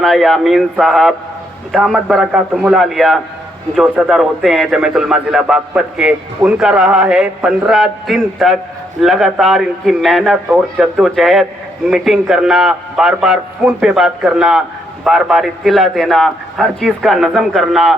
यामीन साहब दामद बरकातुहुल आलिया जो सदर होते हैं जमीयत उलमा जिला बागपत के, उनका रहा है 15 दिन तक लगातार इनकी मेहनत और जद्दोजहद, मीटिंग करना, बार बार फ़ोन पे बात करना, बार बार इत्तिला देना, हर चीज़ का नज़म करना।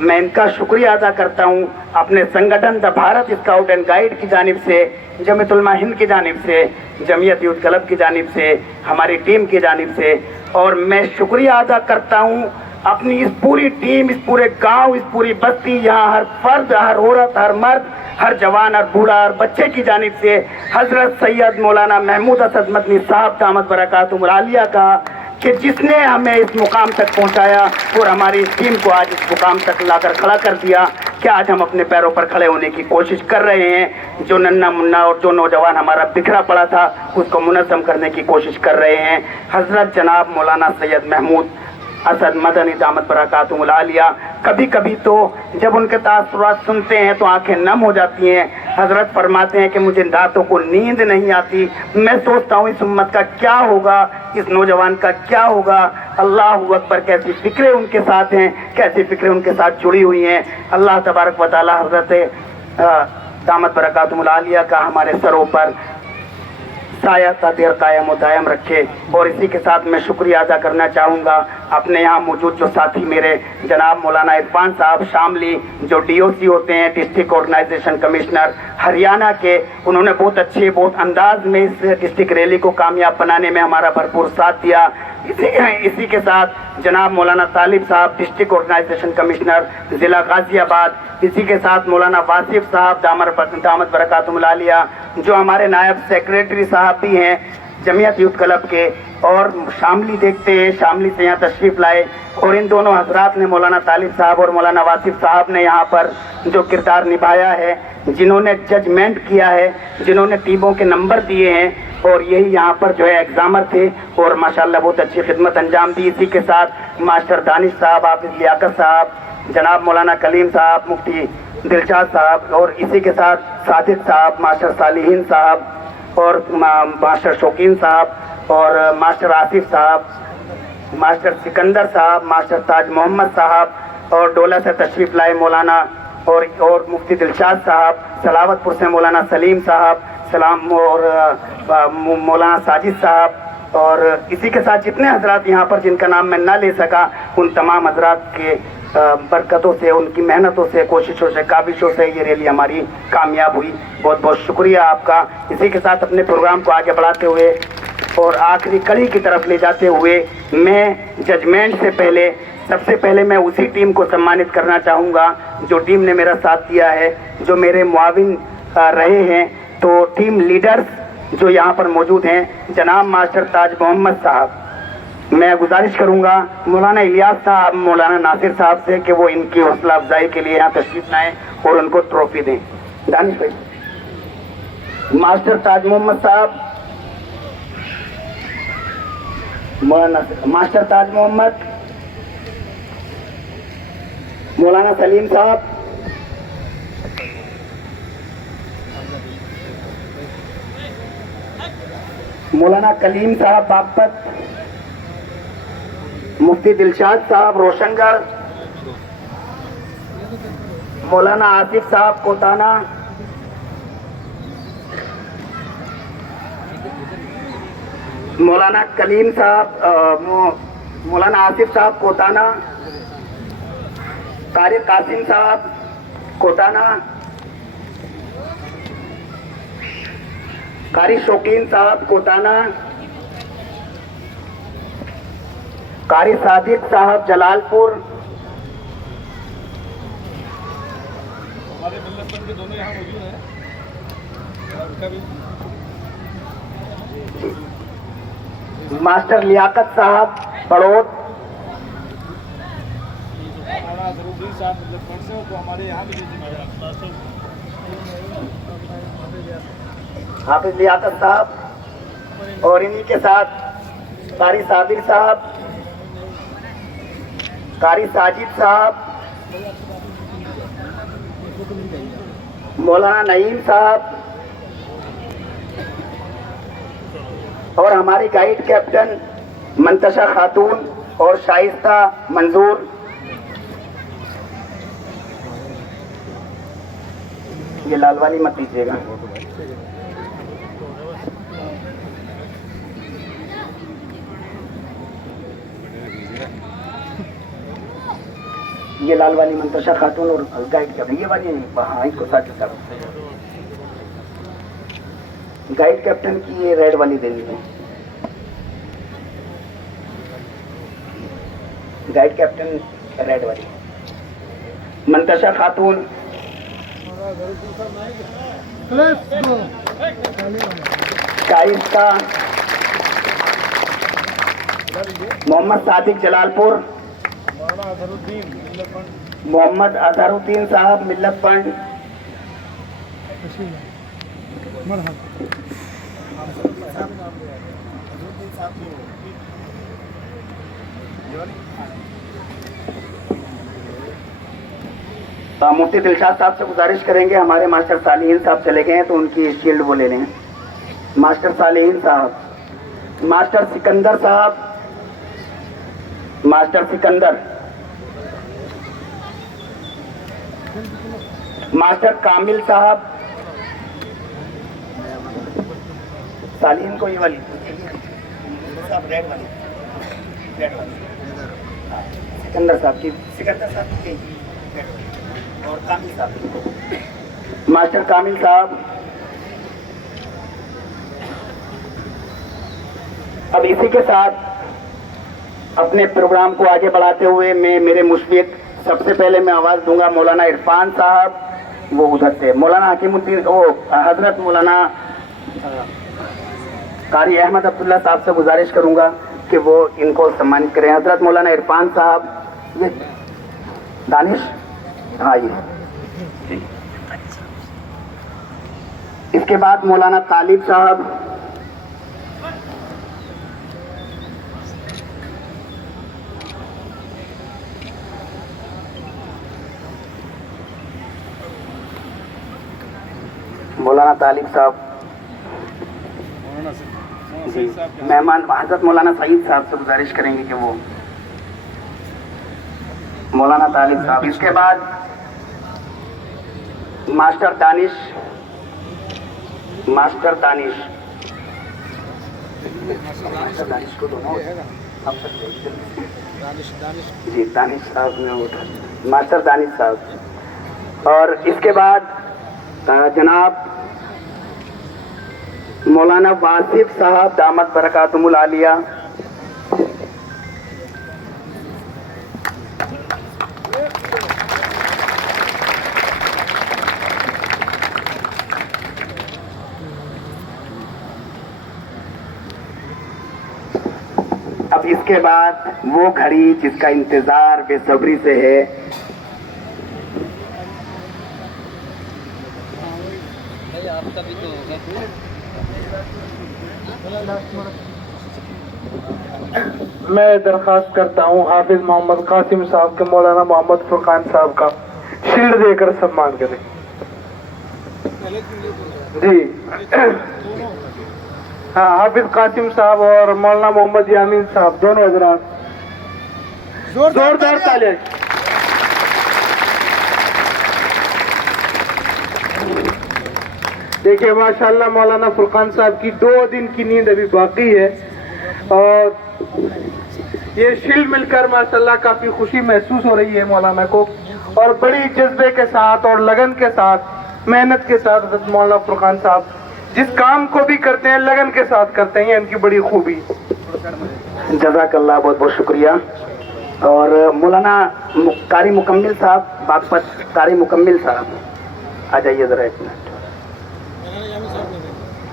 मैं इनका शुक्रिया अदा करता हूँ अपने संगठन the Bharat scout and guide की जानिब से, जमीयत उलमा हिंद की जानिब से, जमीयत यूथ क्लब की जानिब से, हमारी टीम की जानिब से। और मैं शुक्रिया अदा करता हूँ अपनी इस पूरी टीम, इस पूरे गांव, इस पूरी बस्ती, यहाँ हर फर्द, हर औरत, हर मर्द, हर जवान, हर बूढ़ा, हर बच्चे की जानिब से हज़रत सैयद मौलाना महमूद असद मदनी साहब दामद बरकातुहुल आलिया का, कि जिसने हमें इस मुकाम तक पहुंचाया और हमारी इस टीम को आज इस मुकाम तक लाकर खड़ा कर दिया कि आज हम अपने पैरों पर खड़े होने की कोशिश कर रहे हैं। जो नन्ना मुन्ना और जो नौजवान हमारा बिखरा पड़ा था उसको मुनज़्ज़म करने की कोशिश कर रहे हैं। हज़रत जनाब मौलाना सैयद महमूद असद मदनी दामद बरकातुहुल आलिया, कभी कभी तो जब उनके तासुरात सुनते हैं तो आंखें नम हो जाती हैं। हज़रत फरमाते हैं कि मुझे रातों को नींद नहीं आती, मैं सोचता हूँ इस उम्मत का क्या होगा, इस नौजवान का क्या होगा। अल्लाहु अकबर, कैसी फ़िक्रें उनके साथ हैं, कैसी फ़िक्रें उनके साथ जुड़ी हुई हैं। अल्लाह तबारक व तआला हज़रत दामद बरकातुहुल आलिया का हमारे सरों पर साया तादेर कायम व दायम रखे। और इसी के साथ मैं शुक्रिया अदा करना चाहूँगा अपने यहाँ मौजूद जो साथी मेरे जनाब मौलाना इरफान साहब शामली, जो DOC होते हैं, डिस्ट्रिक्ट ऑर्गेनाइजेशन कमिश्नर हरियाणा के। उन्होंने बहुत अच्छे, बहुत अंदाज में इस डिस्ट्रिक्ट रैली को कामयाब बनाने में हमारा भरपूर साथ दिया। इसी के साथ जनाब मौलाना तालिब साहब, डिस्ट्रिक्ट ऑर्गेनाइजेशन कमिश्नर ज़िला गाज़ियाबाद। इसी के साथ मौलाना वासिफ साहब दामद बरकातुहुल आलिया, जो हमारे नायब सेक्रेटरी साहब भी हैं जमीयत यूथ क्लब के, और शामली देखते हैं, शामली से यहाँ तशरीफ़ लाए। और इन दोनों हजरात ने, मौलाना तालिब साहब और मौलाना वासिफ साहब ने यहाँ पर जो किरदार निभाया है, जिन्होंने जजमेंट किया है, जिन्होंने टीमों के नंबर दिए हैं, और यही यहाँ पर जो है एग्ज़ामर थे और माशाल्लाह बहुत अच्छी खिदमत अंजाम दी। इसी के साथ मास्टर दानिश साहब, हाफिज़ लियाकत साहब, जनाब मौलाना कलीम साहब, मुफ्ती दिलशाद साहब, और इसी के साथ सादिक साहब, मास्टर सालिहीन साहब, और मास्टर शौकीन साहब, और मास्टर आसिफ साहब, मास्टर सिकंदर साहब, मास्टर ताज मोहम्मद साहब, और डोला से तशरीफ़ लाए मौलाना और मुफ्ती दिलशाद साहब, सलावतपुर से मौलाना सलीम साहब, सलाम, और मौलाना साजिद साहब। और इसी के साथ जितने हजरात यहाँ पर जिनका नाम मैं ना ले सका, उन तमाम हजरात के बरकतों से, उनकी मेहनतों से, कोशिशों से, काबिशों से ये रैली हमारी कामयाब हुई। बहुत बहुत शुक्रिया आपका। इसी के साथ अपने प्रोग्राम को आगे बढ़ाते हुए और आखिरी कड़ी की तरफ ले जाते हुए, मैं जजमेंट से पहले सबसे पहले मैं उसी टीम को सम्मानित करना चाहूँगा जो टीम ने मेरा साथ दिया है, जो मेरे मुआविन रहे हैं। तो टीम लीडर्स जो यहाँ पर मौजूद हैं, जनाब मास्टर ताज मोहम्मद साहब, मैं गुजारिश करूंगा मौलाना इलियास साहब, मौलाना नासिर साहब से कि वो इनकी हौसला अफजाई के लिए यहाँ तशरीफ लाएँ और उनको ट्रॉफी दें। दानिश भाई, मास्टर ताज मोहम्मद साहब, मौलाना मास्टर ताज मोहम्मद, मौलाना सलीम साहब, मौलाना कलीम साहब बागपत, मुफ्ती दिलशाद साहब रोशनगढ़, मौलाना आसिफ साहब कोताना, मौलाना कलीम साहब, मौलाना आसिफ साहब कोताना, कारी कासिम साहब कोताना, कारी शौकीन साहब कोताना, कारी सादिक साहब जलालपुर, हमारे मिल्लतपंथ के दोनों यहाँ मौजूद हैं, मास्टर लियाकत साहब बड़ौद, साहब मिल्लतपंथ से, तो हमारे यहाँ भी हाफिज लियाकत साहब, और इन्हीं के साथ कारी साबिर साहब, कारी साजिद साहब, मौलाना नईम साहब, और हमारी गाइड कैप्टन मंतशा खातून, और शाइस्ता मंजूर। ये लाल वाली मत दीजिएगा। ये लाल वाली मंतशा खातून और गाइड कैप्टन, ये वाली नहीं, हाँ इसको साथ साथ गाइड कैप्टन की ये रेड वाली देनी है। गाइड कैप्टन रेड वाली, मंतशा खातून, शाइस्ता, मोहम्मद सादिक जलालपुर, मोहम्मद अजहरुद्दीन साहब मिल्लत पंड, मुफ्ती दिलशाद साहब से गुजारिश करेंगे, हमारे मास्टर सालिहीन साहब चले गए हैं तो उनकी शील्ड वो ले लें। मास्टर सालिहीन साहब, मास्टर सिकंदर साहब, मास्टर सिकंदर, मास्टर कामिल साहब, सालिहीन को ये वाली साहब रेड वाली, सिकंदर साहब की, सिकंदर साहब की और कामिल साहब, मास्टर कामिल साहब। अब इसी के साथ अपने प्रोग्राम को आगे बढ़ाते हुए मैं मेरे मुशफिक सबसे पहले मैं आवाज़ दूंगा मौलाना इरफान साहब, वो उधर से मौलाना हकीमुद्दीन, वो हजरत मौलाना कारी अहमद अब्दुल्ला साहब से गुजारिश करूंगा कि वो इनको सम्मानित करें। हजरत मौलाना इरफान साहब, ये दानिश, हाँ ये, इसके बाद मौलाना तालिब साहब, मौलाना तालिब साहब जी, मेहमान हजरत मौलाना सईद साहब से गुजारिश करेंगे कि वो मौलाना तालिब साहब। इसके बाद master Danish, master Danish, master Danish को दोनों जी, दानिश साहब ने उठा, मास्टर दानिश साहब। और इसके बाद जनाब मौलाना वासिफ साहब दामत बरकातुहुल आलिया, अब इसके बाद वो घड़ी जिसका इंतजार बेसब्री से है, मैं दरखास्त करता हूँ हाफिज मोहम्मद कासिम साहब के मौलाना मोहम्मद फुरकान साहब का शील्ड देकर सम्मान करें जी। हाँ, हाफिज कासिम साहब और मौलाना मोहम्मद यामीन साहब दोनों हजरात जोरदार तालियां। देखिए माशाल्लाह मौलाना फुरकान साहब की 2 दिन की नींद अभी बाकी है और ये शील्ड मिलकर माशाल्लाह काफी खुशी महसूस हो रही है मौलाना को, और बड़ी जज्बे के साथ और लगन के साथ मेहनत के साथ हज़रत मौलाना फुरकान साहब जिस काम को भी करते हैं लगन के साथ करते हैं, इनकी बड़ी खूबी। जज़ाकल्लाह, बहुत बहुत शुक्रिया। और मौलाना कारी मुकम्मिल साहब बागपत, कारी मुकम्मिल साहब आ जाइए ज़रा एक मिनट।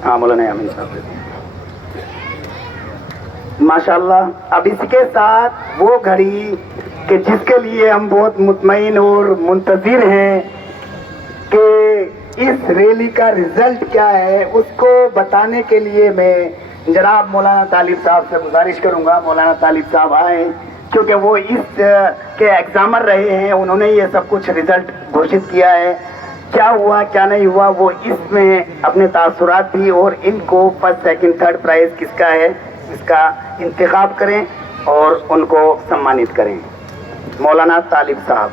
हाँ मौलाना यामीन साहब माशाल्लाह। अब इसके साथ वो घड़ी कि जिसके लिए हम बहुत मुतमईन और मुंतज़िर हैं कि इस रैली का रिजल्ट क्या है, उसको बताने के लिए मैं जनाब मौलाना तालिब साहब से गुजारिश करूंगा मौलाना तालिब साहब आए, क्योंकि वो इस के एग्जामर रहे हैं, उन्होंने ये सब कुछ रिजल्ट घोषित किया है, क्या हुआ क्या नहीं हुआ वो इसमें अपने तासुरात भी और इनको फर्स्ट सेकंड थर्ड प्राइज किसका है इसका इंतखाब करें। और उनको सम्मानित करें। मौलाना तालिब साहब।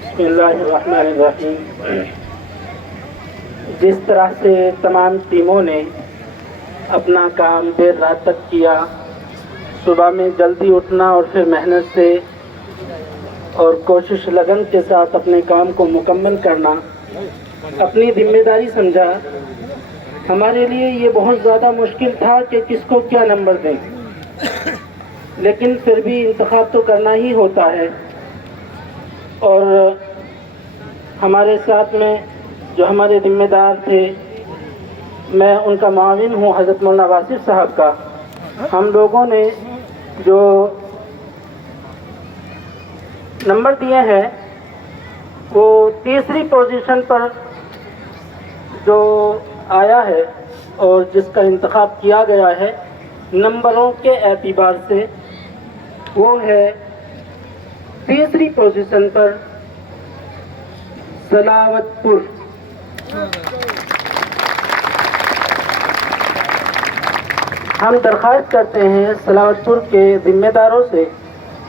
बिस्मिल्लाहिर्रहमानिर्रहीम। जिस तरह से तमाम टीमों ने अपना काम देर रात तक किया, सुबह में जल्दी उठना और फिर मेहनत से और कोशिश लगन के साथ अपने काम को मुकम्मल करना अपनी जिम्मेदारी समझा, हमारे लिए ये बहुत ज़्यादा मुश्किल था कि किसको क्या नंबर दें, लेकिन फिर भी इंतखाब तो करना ही होता है। और हमारे साथ में जो हमारे ज़िम्मेदार थे, मैं उनका मुआविन हूँ हज़रत मौलाना वासिफ साहब का, हम लोगों ने जो नंबर दिए हैं वो तीसरी पोजीशन पर जो आया है और जिसका इंतखाब किया गया है नंबरों के एतबार से, वो है तीसरी पोजीशन पर सलावतपुर। हम दरख्वास्त करते हैं सलावतपुर के ज़िम्मेदारों से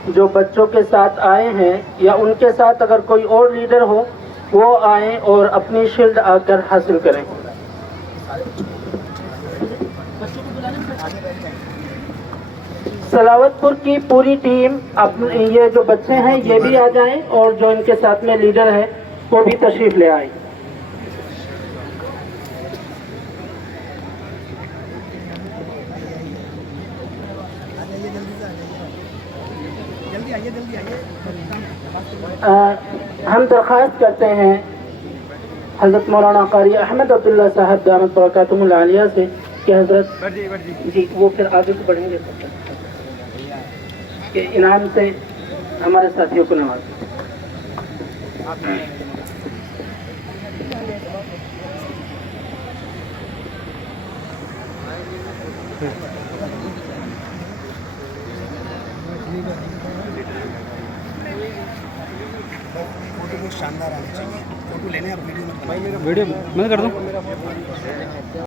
जो बच्चों के साथ आए हैं या उनके साथ अगर कोई और लीडर हो वो आएं और अपनी शील्ड आकर हासिल करें। सलावतपुर की पूरी टीम, अपने ये जो बच्चे हैं ये भी आ जाएं और जो इनके साथ में लीडर है वो भी तशरीफ ले आए। हम दरख्वास्त करते हैं हज़रत मौलाना कारी अहमद अब्दुल्ला साहब दामत बरकातुहुल आलिया से कि हज़रत जी वो फिर आगे को बढ़ेंगे कि इनाम से हमारे साथियों को नवाजें। शानदार आने चाहिए फोटो लेने, आप वीडियो मत बनाइए। वीडियो मैं कर दूं।